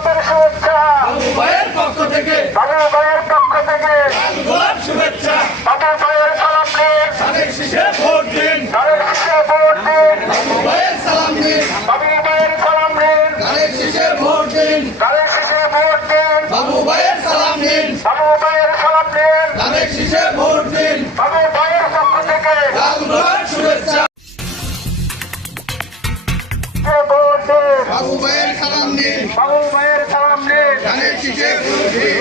গোলাপের শুভেচ্ছা বাবু ভাইয়ের পক্ষ থেকে বাবু ভাইয়ের পক্ষ থেকে গোলাপ শুভেচ্ছা বাবু ভাইয়ের সালাম নিন তাদের শীষে ভোট দিন তাদের শীষে ভোট দিন বাবু ভাইয়ের সালাম দিন বাবু ভাইয়ের সালাম নিন তাদের শীষে ভোট দিন তাদের শীষে ভোট দিন বাবু ভাইয়ের সালাম দিন বাবু ভাইয়ের সালাম নিন তাদের শীষে ভোট দিন বাবু ভাইয়ের পক্ষ থেকে লাল গোলাপ শুভেচ্ছা ভোট দিন বাবু ভাইয়ের সালাম দিন বাবু ভাইয়ের সালাম নিন তাদের শীষে ভোট দিন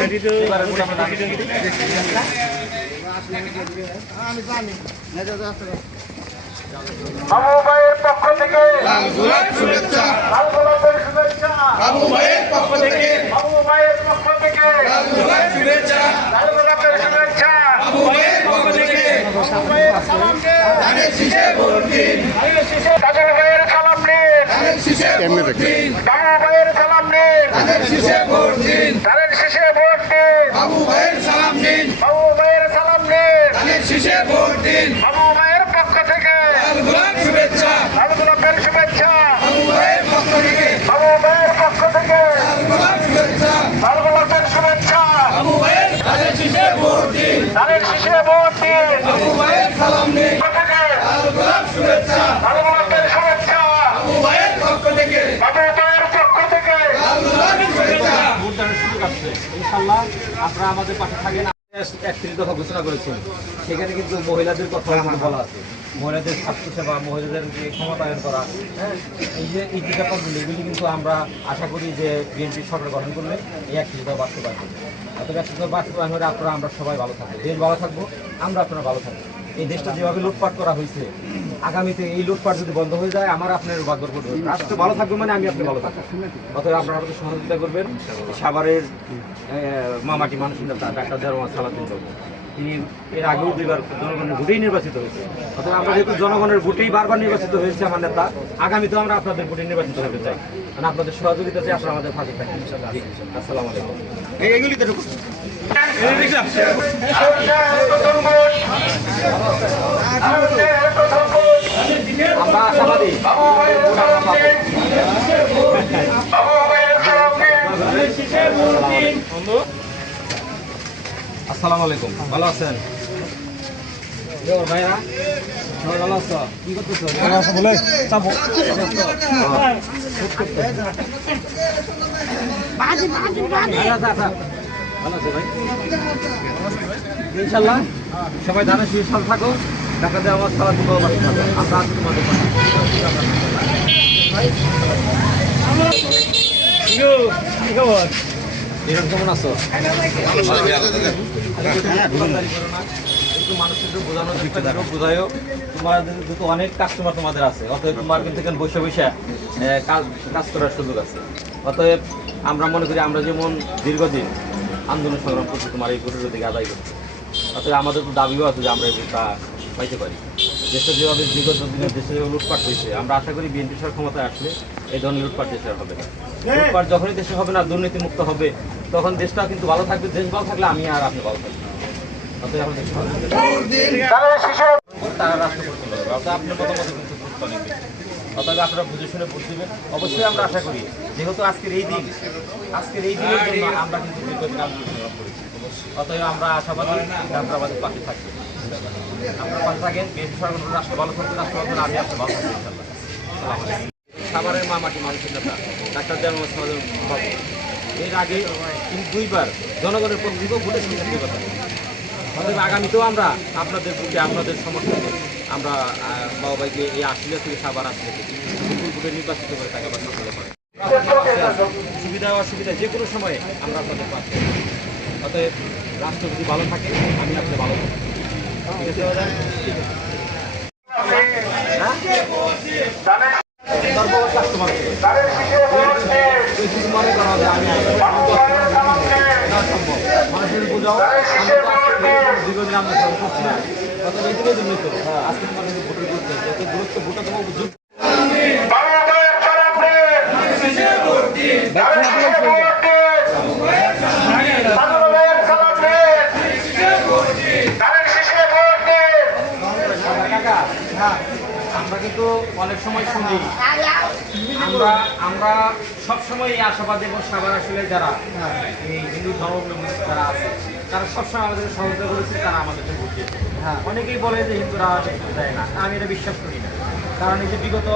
বাবু ভাইয়ের পক্ষ থেকে লাল গোলাপ শুভেচ্ছা লাল গোলাপের শুভেচ্ছা বাবু ভাইয়ের পক্ষ থেকে বাবু ভাইয়ের পক্ষ থেকে লাল গোলাপ শুভেচ্ছা লাল গোলাপের শুভেচ্ছা বাবু ভাইয়ের পক্ষ থেকে বাবু ভাইয়ের সালাম নিন তাদের শীষে ভোট দিন তাদের শীষে বাবু ভাইয়ের সালাম নিন তাদের শীষে ভোট দিন বাবু ভাইয়ের সালাম নিন তাদের শীষে ভোট দিন তাদের শীষে ভোট দিন বাবু ভাইয়ের সালাম দিন বাবু ভাইয়ের সালাম নিন তাদের শীষে ভোট দিন বাবু ভাইয়ের পক্ষ থেকে লাল গোলাপ শুভেচ্ছা লাল গোলাপের শুভেচ্ছা বাবু ভাইয়ের পক্ষ থেকে বাবু ভাইয়ের পক্ষ থেকে লাল গোলাপ শুভেচ্ছা লাল গোলাপের শুভেচ্ছা বাবু ভাইয়ের তাদের শীষে ভোট দিন তাদের শীষে ভোট দিন বাবু ভাইয়ের সালাম দিন পক্ষ থেকে লাল গোলাপ শুভেচ্ছা লাল গোলাপের শুভেচ্ছা বাবু ভাইয়ের পক্ষ থেকে বাবু ভাইয়ের পক্ষ থেকে লাল গোলাপ শুভেচ্ছা ভোটদানের সুযোগ আসছে ইনশাল্লাহ আপনারা আমাদের পাশে থাকেন। 31 দফা ঘোষণা করেছেন, সেখানে কিন্তু মহিলাদের কথা কিন্তু বলা আছে, মহিলাদের স্বাস্থ্যসেবা, মহিলাদের যে ক্ষমতায়ন করা, হ্যাঁ, এই যে ইতিকাপগুলি এগুলি কিন্তু আমরা আশা করি যে বিএনপি সরকার গঠন করলে এই 31 দফা বাস্তবায়ন করবে। অর্থাৎ 31 দফা বাস্তবায়ন হলে আপনারা আমরা সবাই ভালো থাকবো, দেশ ভালো থাকবো, আমরা আপনারা ভালো থাকবো। এই দেশটা যেভাবে লুটপাট করা হয়েছে, আগামীতে এই লুটপাট যদি বন্ধ হয়ে যায় আমার আপনার ভাগ্য করবে, রাষ্ট্র ভালো থাকবে মানে আমি আপনি ভালো থাকবো। অতএব আপনারা আমাদের সহযোগিতা করবেন। সাভারের মামাটি মানুষের নেতা ডাক্তার জারমান সালাউদ্দিন বাবু, তিনি এর আগেও 2বার জনগণের ভোটেই নির্বাচিত হয়েছে। অথবা আমরা যেহেতু জনগণের ভোটেই বারবার নির্বাচিত হয়েছে আমার নেতা, আগামীতেও আমরা আপনাদের ভোটে নির্বাচিত হতে চাই, মানে আপনাদের সহযোগিতা চাই, আপনারা আমাদের পাশে থাকেন। আসসালামু আলাইকুম। এইগুলিতে আমরা আশাবাদী আসসালামু আলাইকুম, ভালো আছেন ভাইয়া? সবাই ভালো আছো? কি করতেছো? ভালো আছো ভাই? ইনশাল্লাহ সবাই ধানের শীর্ষে থাকো, ঢাকাতে আমার সারা দিব আমরা আছি তোমাদের পাশে। এরকম কেমন আছো? একটু মানুষের বোঝানোর দিকটা বোঝায়ও, তোমাদের যেহেতু অনেক কাস্টমার তোমাদের আছে, অতএব তোমার কিন্তু এখানে বসে বসে কাজ করার সুযোগ আছে। অতএব আমরা মনে করি আমরা যেমন দীর্ঘদিন আন্দোলন সংগ্রাম করছি তোমার এই ভোটের দিকে আদায় করছি, অতএব আমাদের তো দাবিও আছে যে আমরা এই ভোটটা পাইতে পারি। দেশে যেভাবে বিগত দিনের দেশে যেভাবে লুটপাট হয়েছে, আমরা আশা করি বিএনপি সরকার ক্ষমতায় আসলে এই ধরনের লুটপাট দেশে আর হবে না। লুটপাট যখনই দেশে হবে না, দুর্নীতি মুক্ত হবে, তখন দেশটা কিন্তু ভালো থাকবে। দেশ ভালো থাকলে আমি আর আপনি ভালো থাকবো। অতএব আমাদের তারা রাষ্ট্র করতে হবে, অর্থাৎ আপনার মতামত কিন্তু গুরুত্ব নেবে। অতএব আপনারা বুঝে শুনে ভোট দিবেন। অবশ্যই আমরা আশা করি, যেহেতু আজকের এই দিনের জন্য আমরা কিন্তু দীর্ঘদিন আন্দোলন করেছি, অতএব আমরা আশাবাদী আপনারা আমাদের পাশে থাকবেন। আপনারা পাশে থাকেন, বিএনপি সরকার রাষ্ট্র ভালো থাকবে, রাষ্ট্র ভালো থাকলে আমি আপনার ভালো থাকবো ইনশাআল্লাহ। সাভারের মামাটি মানুষের নেতা ডাক্তার জারমান সালাউদ্দিন বাবু, এর আগে কিন্তু 2বার জনগণের প্রতিনিধি ভোটের সঙ্গে কথা। অতএব আগামীতেও আমরা আপনাদের ভোটে, আপনাদের সমর্থনে আমরা বাবু ভাইকে এই আশুলিয়া থেকে সাভার আসলে থেকে বিপুল ভোটে নির্বাচিত করে তাকে আবার সফল করে সুবিধা অসুবিধা যে কোনো সময়ে আমরা আপনাদের পাচ্ছি। অতএব রাষ্ট্র যদি ভালো থাকে আমি আপনি ভালো থাকি, ঠিক আছে? মনে করা যায় আমি মানুষের বোঝাও দীর্ঘদিন আমরা করছি না, অর্থাৎ এইদিনের জন্য তো আজকের মানুষের ভোটের গুরুত্ব, যত গুরুত্ব ভোটটা তোমার বুঝুক। আমরা কিন্তু অনেক সময় শুনি আমরা আমরা সবসময় এই আশাবাদ এবং সাবার আসলে যারা এই হিন্দু ধর্মাবলম্বী যারা আছে তারা সবসময় আমাদের সহযোগিতা করেছে, তারা আমাদেরকে ভোট দিয়েছে। অনেকেই বলে যে হিন্দুরা দেয় না, আমি এটা বিশ্বাস করি না। কারণ এই যে বিগত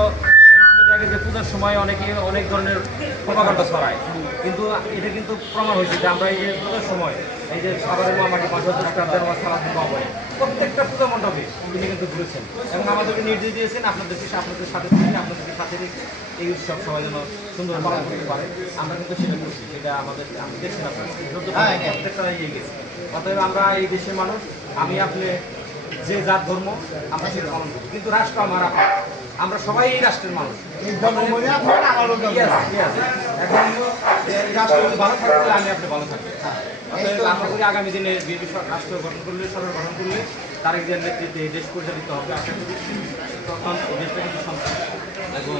জায়গায় যে পূজার সময় অনেকে অনেক ধরনের প্রভাকাণ্ডা ছড়ায়, কিন্তু এটা কিন্তু প্রমাণ হয়েছে যে আমরা এই যে পূজার সময় এই যে সাভারের মামাটি ৫,০০০ টাকা দেওয়া সালাদ পাবই প্রত্যেকটা পূজা মণ্ডপে তিনি কিন্তু ঘুরেছেন এবং আমাদেরকে নির্দেশ দিয়েছেন আপনাদেরকে আপনাদের সাথে থেকে আপনাদেরকে সাথে রেখে এই উৎসব সবাই যেন সুন্দর পালন করতে পারে। আমরা কিন্তু সেটা করছি, সেটা আমাদের আমি দেখছেন আপনার প্রত্যেকটা এগিয়ে গেছি। অতএব আমরা এই দেশের মানুষ, আমি আপনি যে জাত ধর্ম আমরা সেটা পালন করি, কিন্তু রাষ্ট্র আমার আপনার, আমরা সবাই এই রাষ্ট্রের মানুষ। এখন রাষ্ট্র যদি ভালো থাকতে আমি আপনি ভালো থাকবে। আশা করি আগামী দিনে রাষ্ট্র গঠন করলে, সরকার গঠন করলে তারেক নেতৃত্বে দেশ পরিচালিত হবে। আশা করি তখন দেশটা কিন্তু সন্তান এবং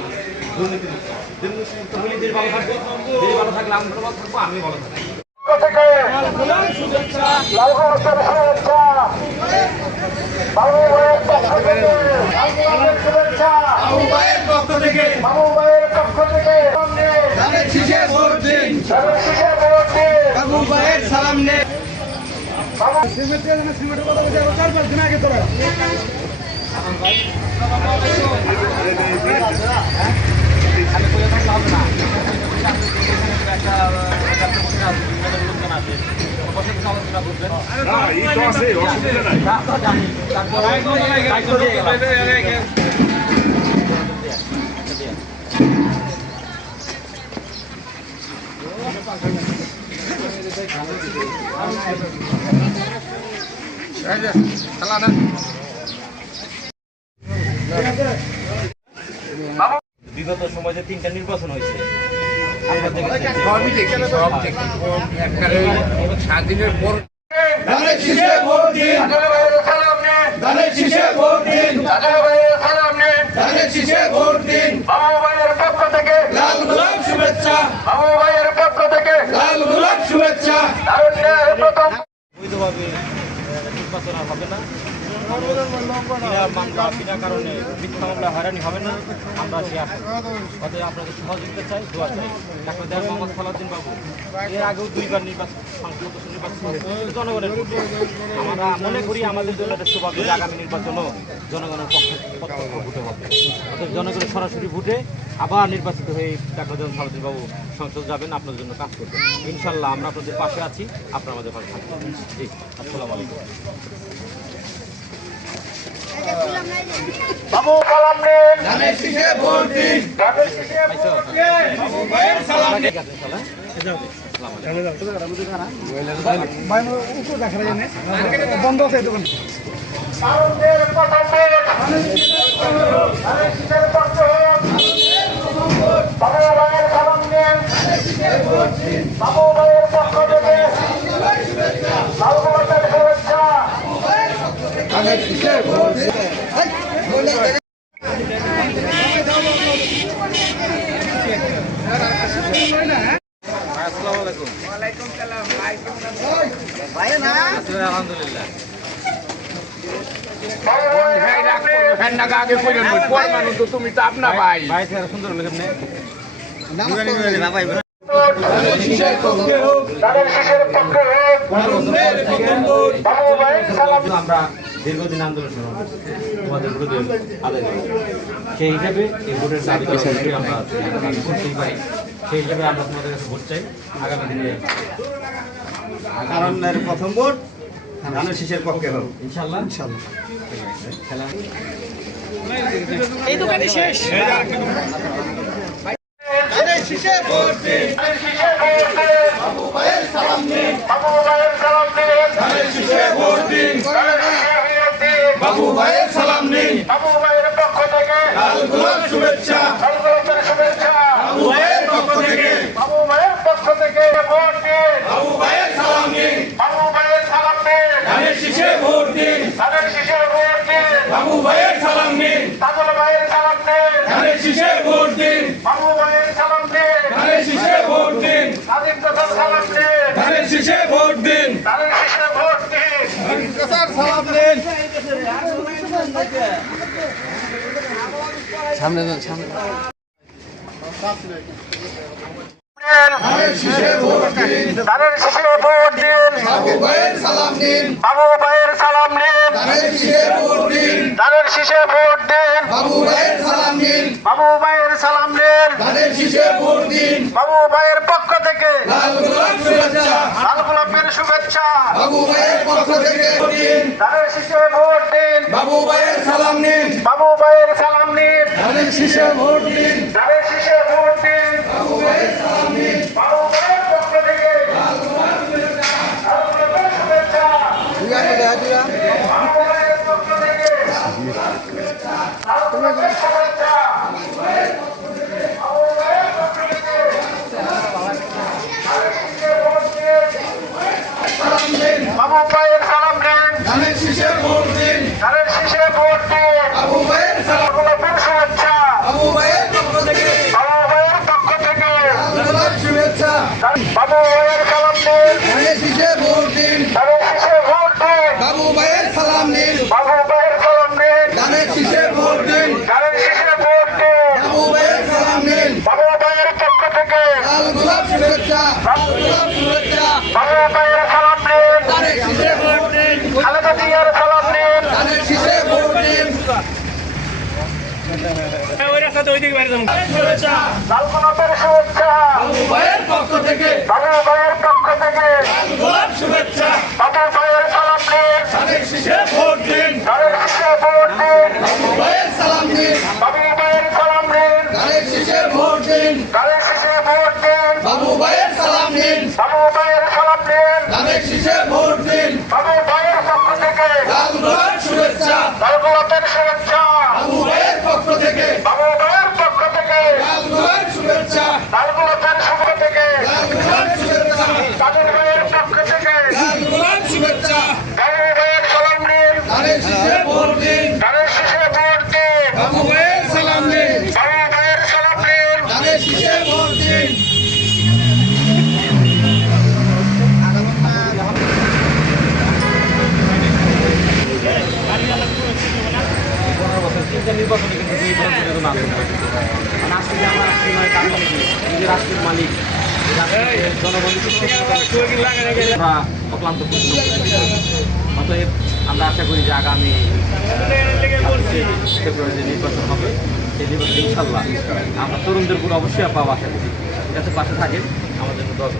দুর্নীতিমুক্ত হলে দেশ ভালো থাকবে। দেশ ভালো থাকলে আমি ভালো থাকবো, আমি ভালো থাকবো। শুভেচ্ছা লালগোলাপের শুভেচ্ছা, বাবু ভাইয়ের পক্ষ থেকে লালগোলাপের শুভেচ্ছা, বাবু ভাইয়ের পক্ষ থেকে বাবু ভাইয়ের পক্ষ থেকে সামনে ধানের শীষে ভোট দিন, ধানের শীষে ভোট দিন। বাবু ভাইয়ের সালাম নেন। আমি বলে থাকলে হবে না, একটা লোকজন আছে বসে কিছু আলোচনা করবেন। তা তো জানি, তারপরে দায়িত্ব দিয়ে গেলাম। বিগত সময় যে 3টা নির্বাচন হয়েছে আমরা ধানের শীষে ভোট দিন, লালু ভাইয়ের সালাম নিন, ধানের শীষে ভোট দিন, লালু ভাইয়ের সালাম নিন। ধানের শীষে ভোট দিন। বাবু ভাইয়ের পক্ষ থেকে লাল গোলাপ শুভেচ্ছা, বাবু ভাইয়ের পক্ষ থেকে লাল গোলাপ শুভেচ্ছা। তারুণ্যের প্রথম বৈধভাবে নির্বাচন আর হবে না, বিনা মামলা বিনা কারণে মিথ্যা মামলা হয়রানি হবে না, আমরা সে আশা অতএব আপনাদের সহযোগিতা চাই, দোয়া চাই। ডাক্তার দেওয়ার মোহাম্মদ সালাউদ্দিন বাবু এর আগেও 2বার নির্বাচন সদস্য নির্বাচন হয়েছে জনগণের ভোটে। আমরা মনে করি আমাদের জন্য একটা সৌভাগ্য যে আগামী নির্বাচনও জনগণের পক্ষে প্রত্যক্ষ ভোটে হবে। অতএব জনগণের সরাসরি ভোটে আবার নির্বাচিত হয়ে ডাক্তার দেওয়ার সালাউদ্দিন বাবু সংসদ যাবেন, আপনাদের জন্য কাজ করবেন। ইনশাল্লাহ আমরা আপনাদের পাশে আছি, আপনারা আমাদের পাশে থাকবেন। জি, আসসালামু আলাইকুম। বাবু সালাম নিন, ধানের শীষে ভোট দিন, ধানের শীষে ভোট দিন। বাবু ভাইয়ের সালাম নেন। ঠিক আছে, ইনশাল্লাহ। তারুণ্যের প্রথম ভোট, ধানের শীষের পক্ষ হোক। বাবু ভাইয়ের সালাম নিন, বাবু ভাইয়ের পক্ষ থেকে লালগোলাপের শুভেচ্ছা। ধানের শীষে ভোট দিন। আসসালামু আলাইকুম। আলহামদুলিল্লাহ। তুমি তো আপনার ভাই। ভাই স্যার সুন্দর লেখেন নে। ধানের শীষের পক্ষে হোক, ধানের শীষের পক্ষ হোক। তরুণদের প্রথম ভোট। বাবু ভাইয়ের সালাম আমরা দীর্ঘদিন আন্দোলন সংগ্রাম করছি, আমাদের বিরুদ্ধে আদায় করি। সেই হিসাবে এই ভোটের দাবি আমরা করতেই পারি। সেই হিসাবে আমরা তোমাদের কাছে ভোট চাই আগামী দিনে। তারুণ্যের প্রথম ভোট ধানের শীষের পক্ষে হোক। ইনশাল্লাহ। খেলা ধানের শীষে ভোট দিন, ধানের শীষে ভোট দিন। বাবু ভাইয়ের সালাম নেন। বাবু ভাইয়ের সালাম নিন, ধানের শীষে ভোট দিন, ধানের শীষে ভোট দিন। বাবু ভাইয়ের সালাম নেন। বাবু ভাইয়ের পক্ষ থেকে লাল গোলাপ শুভেচ্ছা, লালগোলাপের শুভেচ্ছা। বাবু ভাইয়ের পক্ষ থেকে বাবু ভাইয়ের পক্ষ থেকে ভোট দিন, বাবু ভাইয়ের সালাম নেন। বাবু ভাইয়ের সালাম নিন, ধানের শীষে ভোট দিন, ধানের শীষে ভোট দিন। বাবু ভাইয়ের সালাম নেন। তাজল ভাইয়ের সালাম নিন, ধানের শীষে ভোট দিন, বাবু ভাইয়ের সালাম নিন। ধানের শীষে ভোট দিন, সাদিক প্রসাদ সালাম নিন, ধানের শীষে ভোট দিন, ধানের শীষে ভোট দিন। সালাম নেন। ধানের শীষে ভোট দিন বাবু ভাইয়ের সালাম নিন বাবু ভাইয়ের সালাম নিন ধানের শীষে ভোট দিন ধানের শীষে ভোট দিন বাবু ভাইয়ের সালাম নিন বাবু ভাইয়ের সালাম নিন ধানের শীষে ভোট দিন বাবু ভাইয়ের পক্ষ থেকে লাল গোলাপ শুভেচ্ছা লাল গোলাপের শুভেচ্ছা বাবু ভাইয়ের পক্ষ থেকে ভোট দিন ধানের শীষে ভোট দিন বাবু ভাইয়ের সালাম নিন বাবু ভাইয়ের সালাম নিন ধানের শীষে ভোট দিন ধানের শীষে ভোট দিন বাবু ভাইয়ের সালাম নিন বাবু ভাইয়ের পক্ষ থেকে লাল গোলাপের শুভেচ্ছা বাবু ভাইয়ের পক্ষ থেকে লাল গোলাপের শুভেচ্ছা বাবু ভাইয়ের সালাম দিন ধানের শীষে ভোট দিন ধানের শীষে ভোট দিন বাবু ভাইয়ের সালাম গোলাপের শুভেচ্ছা বাবু ভাইয়ের পক্ষ থেকে বাবু ভাইয়ের পক্ষ থেকে লাল গোলাপ শুভেচ্ছা বাবু ভাইয়ের সালাম দিন ধানের শীষে ভোট দিন ধানের শীষে ভোট দিন বাবু ভাইয়ের সালাম নিন বাবু ভাইয়ের সালাম দিন ধানের শীষে ভোট দিন ধানের শীষে ভোট দিন বাবু ভাইয়ের সালাম নিন বাবু ভাইয়ের পক্ষ থেকে লাল গোলাপ শুভেচ্ছা লাল গোলাপ শুভেচ্ছা বাবু ভাইয়ের সালাম দিন ধানের শীষে ভোট দিন খালেদা জিয়ার সালাম দিন ধানের শীষে ভোট দিন শুভেচ্ছা লাল গোলাপের শুভেচ্ছা বাবু ভাইয়ের পক্ষ থেকে বাবু ভাইয়ের পক্ষ থেকে লাল গোলাপ শুভেচ্ছা বাবু ভাইয়ের সালাম দিন ধানের শীষে ভোট দিন ধানের শীষে ভোট দিন বাবু ভাইয়ের সালাম দিন বাবু ভাইয়ের সালাম দিন ধানের শীষে ভোট দিন ধানের শীষে ভোট দিন বাবু ভাইয়ের সালাম দিন বাবু ভাইয়ের সালাম দিন ধানের শীষে ভোট দিন বাবু ভাইয়ের পক্ষ থেকে লাল গোলাপ শুভেচ্ছা লাল গোলাপের শুভেচ্ছা বাবু ভাইয়ের পক্ষ থেকে বাবু ভাইয়ের পক্ষ থেকে লাল গোলাপ শুভেচ্ছা লাল গোলাপের শুভ থেকে লাল গোলাপ শুভেচ্ছা কাদের ভাইয়ের পক্ষ থেকে লাল গোলাপ শুভেচ্ছা বাবু ভাইয়ের সালাম দিন ধানের শীষে ভোট দিন ধানের শীষে ভোট দিন বাবু ভাইয়ের সালাম দিন বাবু ভাইয়ের সালাম দিন ধানের শীষে ভোট দিন তিনটা নির্বাচনে কিন্তু এই ধরনের কোনো আন্দোলন হয়েছে। মানে আজকে যে আমরা রাষ্ট্রীয় নয় তার মানে কি নিজের রাষ্ট্রের মালিক জনগণকে আমরা অক্লান্ত অতএব আমরা আশা করি যে আগামী ফেব্রুয়ারি যে নির্বাচন হবে সেই নির্বাচনে ইনশাল্লাহ আমরা তরুণদের পুরো অবশ্যই পাবো আশা করি যাতে পাশে থাকেন আমাদের দল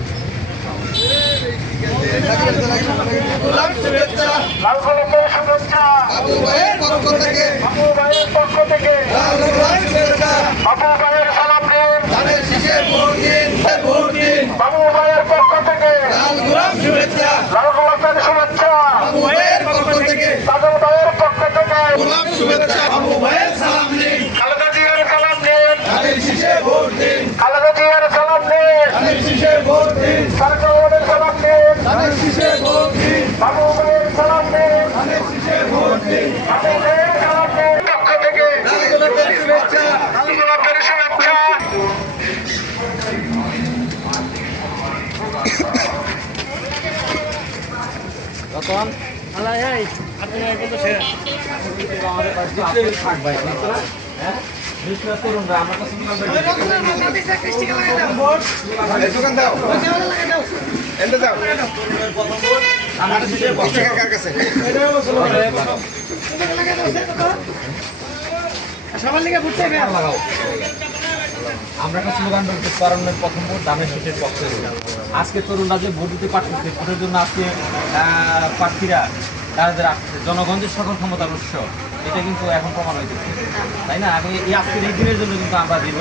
গোলাপ শুভেচ্ছা লাল গোলাপের শুভেচ্ছা বাবু ভাইয়ের পক্ষ থেকে বাবু ভাইয়ের পক্ষ থেকে লাল গোলাপ শুভেচ্ছা বাবু ভাইয়ের সালাম দিন ধানের শীষে ভোট দিন ভোট দিন বাবু ভাইয়ের পক্ষ থেকে লাল গোলাপ শুভেচ্ছা লাল গোলাপের শুভেচ্ছা বাবু ভাইয়ের পক্ষ থেকে কাদের ভাইয়ের পক্ষ থেকে গোলাপ শুভেচ্ছা বাবু ভাইয়ের সালাম নিন খালেদা জিয়ার সালাম দিন ধানের শীষে ভোট দিন খালেদা জিয়ার সালাম দিন ধানের শীষে ভোট দিন সরকারের সালাম দিন ধানের শীষে ভোট দিন বাবু ভাইয়ের সালাম দিন ধানের শীষে ভোট দিন বাবু ভাইয়ের সালাম দিন পক্ষ থেকে লাল গোলাপের শুভেচ্ছা লাল গোলাপের শুভেচ্ছা তখন তরুণরা আমার কাছে দোকান দাও এন্ড দাও কার কাছে লাগাও আমরা একটা স্লোগান বলতে পারণের প্রথম ভোট দামের শেষের পক্ষে আজকে তরুণরা যে ভোট দিতে পারতেছে ভোটের জন্য আজকে প্রার্থীরা তাদের আসছে জনগণ যে সকল ক্ষমতার উৎস এটা কিন্তু এখন প্রমাণ হয়েছে তাই না আমি এই আজকের এই দিনের জন্য কিন্তু আমরা দীর্ঘ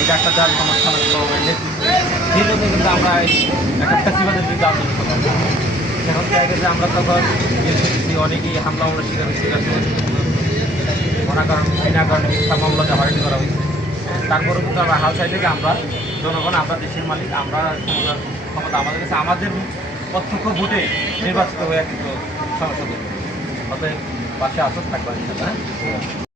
এটা একটা যার সমস্যা নেতৃত্ব সেই জন্য কিন্তু আমরা একটা ফ্যাসিবাদের বিরুদ্ধে আন্দোলন করলাম এখন জায়গায় যে আমরা তখন অনেকেই হামলা মামলা শিকার হয়েছে অনাকারণ বিনা কারণে মিথ্যা মামলাতে হয়রানি করা হয়েছে তারপরে কিন্তু আমরা হাল সাইড থেকে আমরা জনগণ আমরা দেশের মালিক আমরা ক্ষমতা আমাদের কাছে আমাদের প্রত্যক্ষ ভোটে নির্বাচিত হয়ে কিন্তু সংসদে অতএব পাশে আসত থাকবে